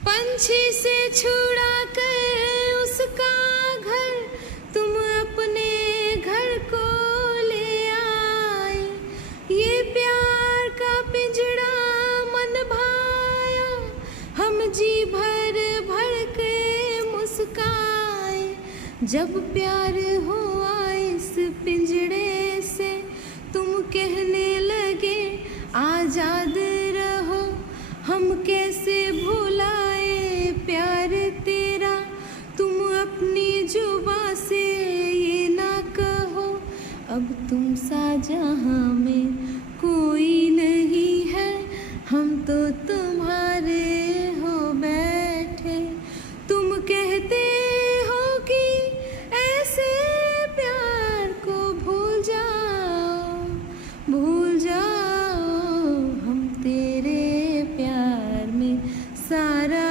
पंछी से छुड़ा कर उसका घर तुम अपने घर को ले आए। ये प्यार का पिंजड़ा मन भाया, हम जी भर भर के मुस्काए। जब प्यार हुआ इस पिंजड़े से तुम कहने लगे आजाद रहो। हम कैसे भुलाए प्यार तेरा, तुम अपनी जुबां से ये ना कहो। अब तुम सा जहां में कोई नहीं है, हम तो तुम्हारे हो बैठे। तुम कहते हो कि ऐसे प्यार को भूल जाओ, भूल जाओ। हम तेरे प्यार में सारा